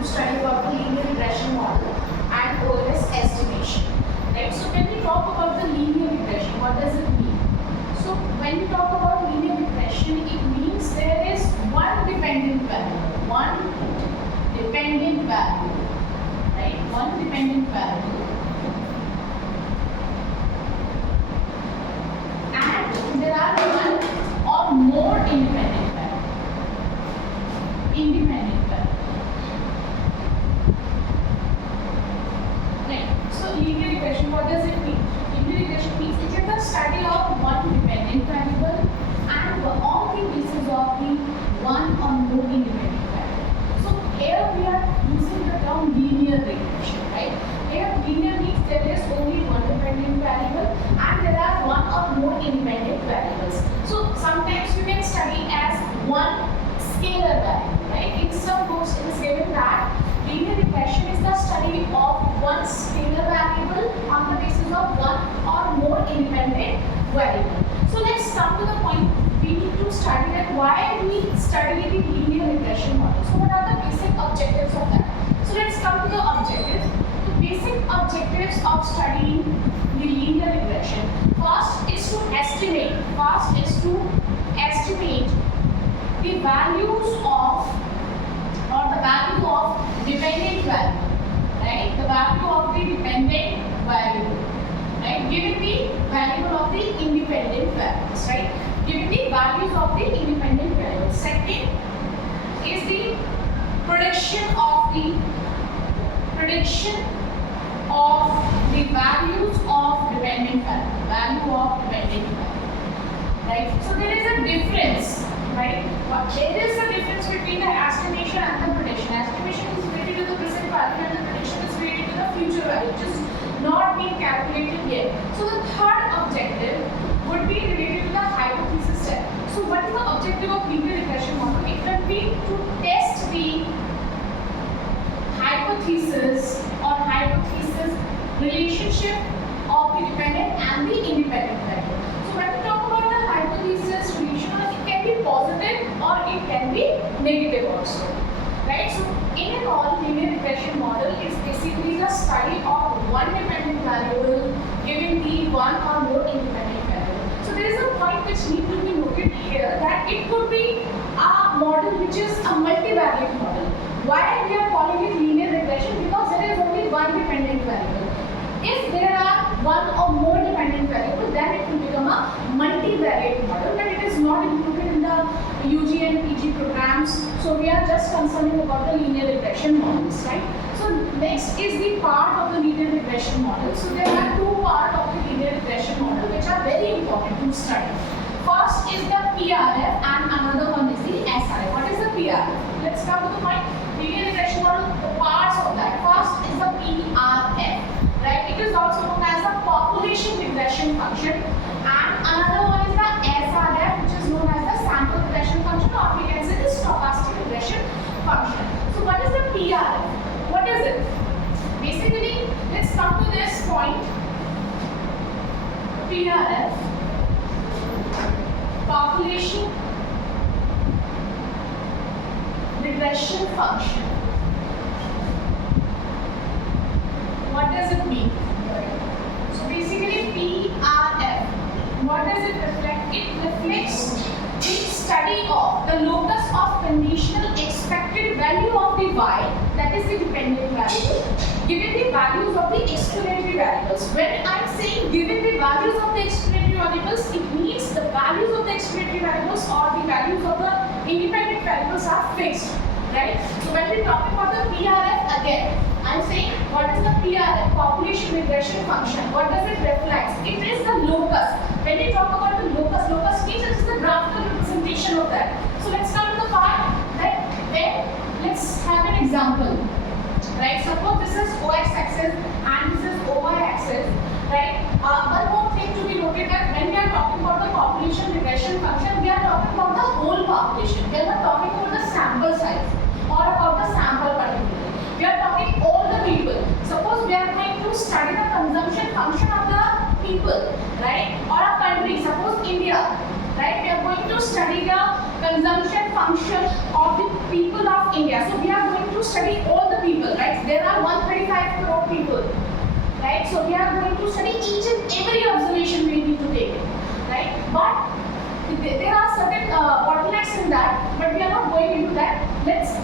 to study about the linear regression model and OLS estimation. Right? So when we talk about the linear regression, what does it mean? So when we talk about linear regression, it means there is one dependent variable, right? One dependent variable, and there are one or more independent variables. Right. So linear regression, what does it mean? Linear regression means it is the study of one dependent variable and on the basis of the one or more independent variable. So here we are using the term linear regression, right? Here linear means there is only one dependent variable and there are one or more independent variables. So sometimes you can study as one scalar variable, right? In some books it is given that linear regression is the study of one scalar variable on the basis of one or more independent variable. So let's come to the point. We need to study that why we study the linear regression model. So what are the basic objectives of that? So let's come to the objectives. The basic objectives of studying the linear regression. First is to estimate the values of dependent variable, right? The value of the dependent variable, right? Given the variable of the independent variables, right? Given the values of the independent variables. Second is the prediction of the values of dependent variable, right? So there is a difference, right? There is a difference between the estimation and the prediction. Estimation is related to the present value and the prediction is related to the future value, which is not being calculated yet. So the third objective would be related to the hypothesis step. So what is the objective of linear regression model? It will be to test the hypothesis relationship of the dependent and the independent variable. So when we talk about the hypothesis relation, it can be positive or it can be negative also, right? So in all, linear regression model is basically the study of one dependent variable given the one or more independent variable. So there is a point which needs to be noted here, that it could be a model which is a multivariate model. Why we are calling it linear regression? Because there is only one dependent variable. If there are one or more dependent variables, then it will become a multivariate model, but it is not included in the UG and PG programs. So we are just concerning about the linear regression models, right? So next is the part of the linear regression model. So there are two parts of the linear regression model which are very important to study. First is the PRF and another one is the SRF. What is the PRF? Let's come to the point. Linear regression model, the parts of that. First is the PRF. Right? It is also known as the population regression function, and another one is the SRF, which is known as the sample regression function, or we can say the stochastic regression function. So what is the PRF? What is it? Basically, let's come to this point. PRF, population regression function. What does it mean? So basically PRF, what does it reflect? It reflects the study of the locus of conditional expected value of the y, that is the dependent variable, given the values of the explanatory variables. When I am saying given the values of the explanatory variables, it means the values of the explanatory variables or the values of the independent variables are fixed, right? So when we talk about the PRF again, I am saying what is the PRF, population regression function? What does it reflect? It is the locus. When we talk about the locus means it is the graphical representation of that. So let's come to the part, right? Then let's have an example, right? Suppose this is OX axis and this is OY axis, right? One more thing to be noted, that when we are talking about the population regression function, we are talking about the whole population. We are not talking about the sample size or about the sample particularly. We are talking all the people. Suppose we are going to study the consumption function of the people, right? Or a country, suppose India, right? We are going to study the consumption function of the people of India. So we are going to study all the the people, right? There are 135 crore people, right? So we are going to study each and every observation we need to take it, right? But there are certain bottlenecks in that, but we are not going into that. Let's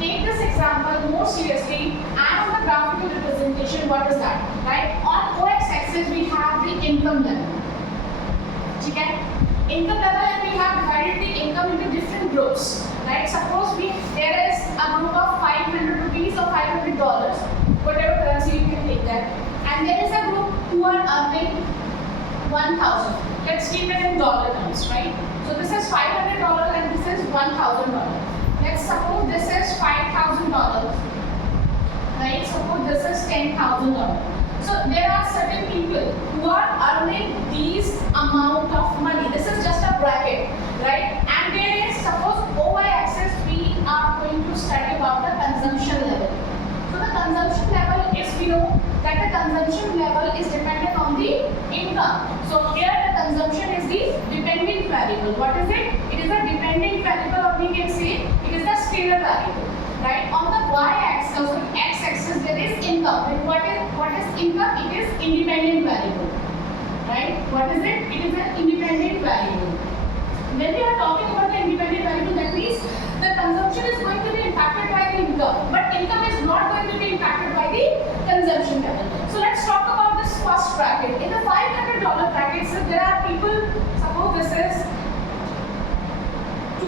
take this example more seriously. And on the graphical representation, what is that, right? On OX-axis we have the income level. Okay? Income level, and we have divided the income into different groups, right? Suppose there is a group of 500 rupees or $500, whatever currency you can take that, and there is a group who are earning 1,000. Let's keep it in dollar terms, right? So this is $500 and this is $1,000. Let's suppose this is $5,000, right? Suppose this is $10,000. So there are certain people who are earning these amount of money. This is just a bracket, right? And there is, suppose y-axis, we are going to study about the consumption level. So the consumption level is, we know that the consumption level is dependent on the income. So here the consumption is the dependent variable. What is it? It is a dependent variable, or we can say it is a scalar variable, right? On the y-axis, so x-axis, there is income. And what is income? It is independent variable, right? What is it? It is an independent variable. When we are talking about the independent variable, that means the consumption is going to be impacted by the income, but income is not going to be impacted by the consumption level. So let's talk about this first bracket. In the $500 bracket, so there are people, suppose this is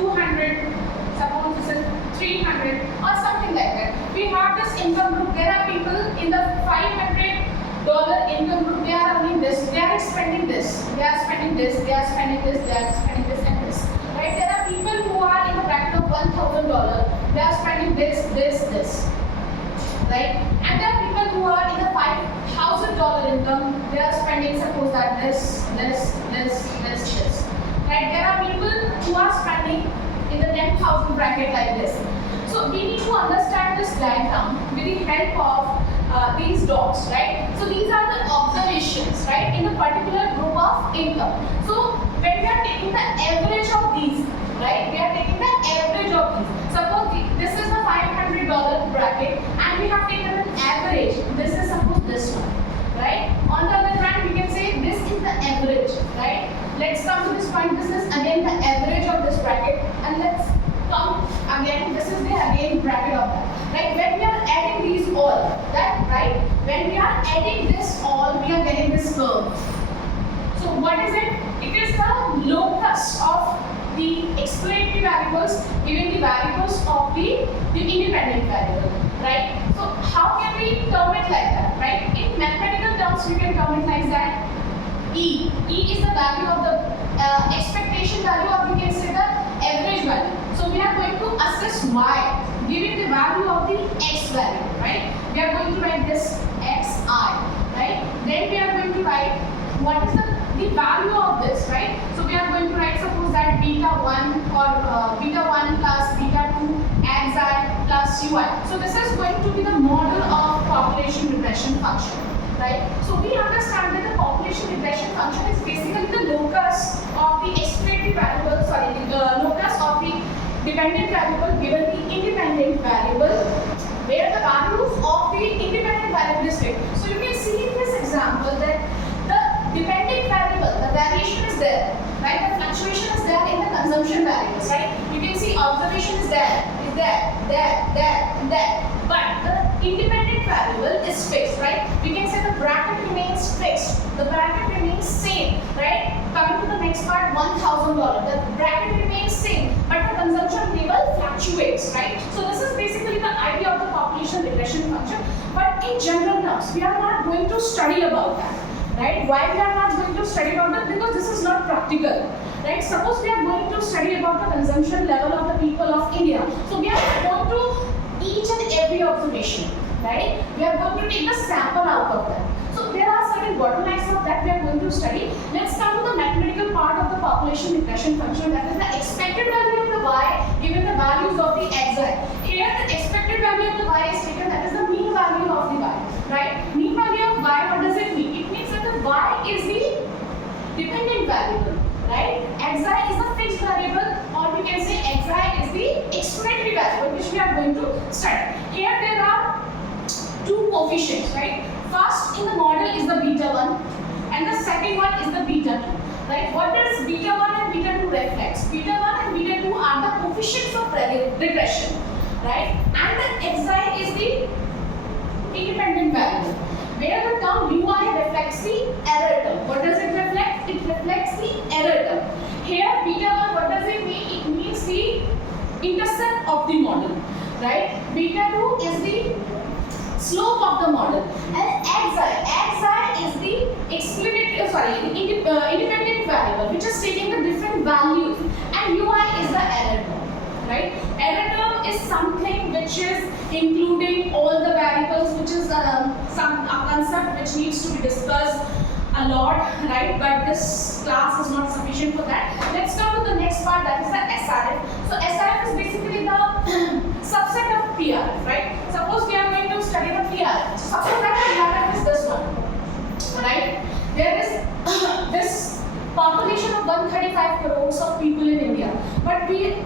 200, suppose this is 300 or something like that. We have this income group. There are people in the $500 income group, they are earning this, they are spending this, they are spending this, they are spending this, they are spending this and this, right? There are people who are in the bracket of $1,000, they are spending this, right? And there are people who are in the $5,000 income, they are spending, suppose that this, right? There are people who are spending in the 10,000 bracket like this. So we need to understand this diagram with the help of these dots, right? So these are the observations, right, in a particular group of income. So when we are taking the average of these, right, we are taking the average of these. Suppose this is the $500 bracket and we have taken an average. This is suppose this one, right? On the other hand, we can say this is the average, right? Let's come to this point. This is again the average of this bracket, and let's come again. This is the again bracket of that. Right? When we are adding these all, that right? When we are adding this all, we are getting this curve. So what is it? It is the locus of the explanatory variables giving the variables of the independent variable, right? So how can we term it like that, right? In mathematical terms, we can term it like that. E is the value of the expectation value, or we can say the average value. So we are going to assess y, giving the value of the x value, right? We are going to write this xi, right? Then we are going to write what is the value of this, right? So we are going to write, suppose that beta 1 or beta 1 plus beta 2 xi plus ui. So this is going to be the model of population regression function, right? So we understand that the population regression function is basically the locus of the explanatory variable, sorry, the locus of the dependent variable given the independent variable, where the values of the independent variable is fixed. So you can see in this example that the dependent variable, the variation is there, right? The fluctuation is there in the consumption variables, right? You can see observation is there, but the independent variable is fixed, right? We can say the bracket remains fixed, the bracket remains same, right? Coming to the next part, $1,000, the bracket remains same, but the consumption level fluctuates, right? So this is basically the idea of the population regression function, but in general terms, we are not going to study about that, right? Why we are not going to study about that? Because this is not practical, right? Suppose we are going to study about the consumption level of the people of India. So we are going to each and every observation, right? We are going to take a sample out of that. So there are certain bottlenecks of that we are going to study. Let's come to the mathematical part of the population regression function, that is the expected value of the y given the values of the xi. Here the expected value of the y is taken, that is the mean value of the y, right? Mean value of y, what does it mean? It means that the y is the dependent variable, right? Xi is the fixed variable, or we can say xi is the explanatory variable which we are going to study. Here there are coefficients, right? First in the model is the beta 1 and the second one is the beta 2, right? What does beta 1 and beta 2 reflects? Beta 1 and beta 2 are the coefficients of regression, right? And the xi is the independent variable, where the term ui reflects the error term. What does it reflect? It reflects the error term. Here beta 1, what does it mean? It means the intercept of the model, right? Beta 2 is the slope of the model, and xi is the independent variable which is taking the different values, and ui is the error term, right? Error term is something which is including all the variables, which is a concept which needs to be discussed a lot, right? But this class is not sufficient for that. Let's come to the next part, that is the SRF. So SRF is basically the subset of PRF, right? Suppose we are going to study the PRF. So suppose that PRF is this one, right? There is this population of 135 crores of people in India, but it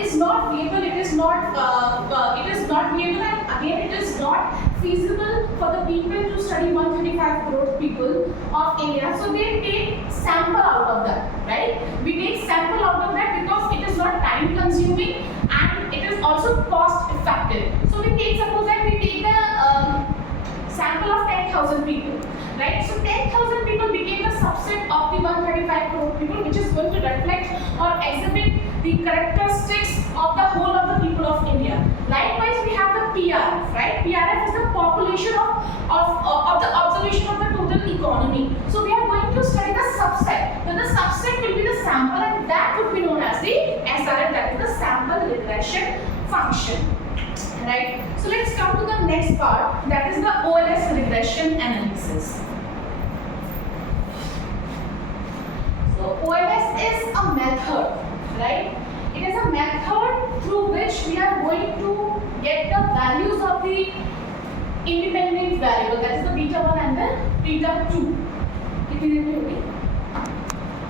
is not viable. It is not viable, and again it is not feasible for the people to study 135 crore people of India. So they take sample out of that, right? We take sample out of that because it is not time consuming and it is also cost effective. So we take, suppose that we take the sample of 10,000 people, right? So 10,000 people became the subset of the 135 crore people, which is going to reflect or exhibit the characteristics of the whole of the people of India. Likewise, we have the PRF, right? PRF is the population of the observation of the total economy. So we are going to study the subset. So the subset will be the sample, and that would be known as the SRF, that is the sample regression function, right? So let's come to the next part, that is the OLS regression analysis. So OLS is a method, right? It is a method through which we are going to get the values of the independent variable, that is the beta 1 and the beta 2. कितनी देर में होगी?